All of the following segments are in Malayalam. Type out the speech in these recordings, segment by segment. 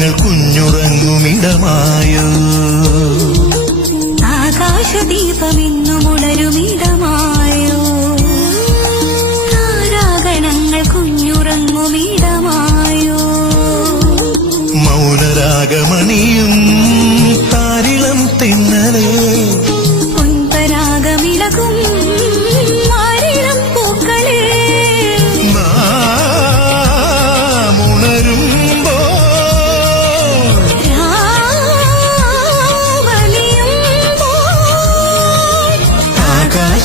താരാഗണങ്ങൾ കുഞ്ഞുറങ്ങുമിടമായോ? ആകാശദീപമെന്നും ഉണരുമിടമായോ താരാഗണങ്ങൾ കുഞ്ഞുറങ്ങുമിടമായോ? മൗനരാഗമണിയും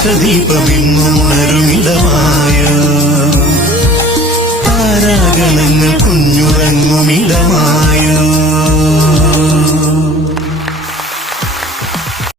ആകാശദീപമെന്നും ഉണരുമിടമായോ താരാഗണങ്ങൾ കുഞ്ഞുറങ്ങുമിടമായോ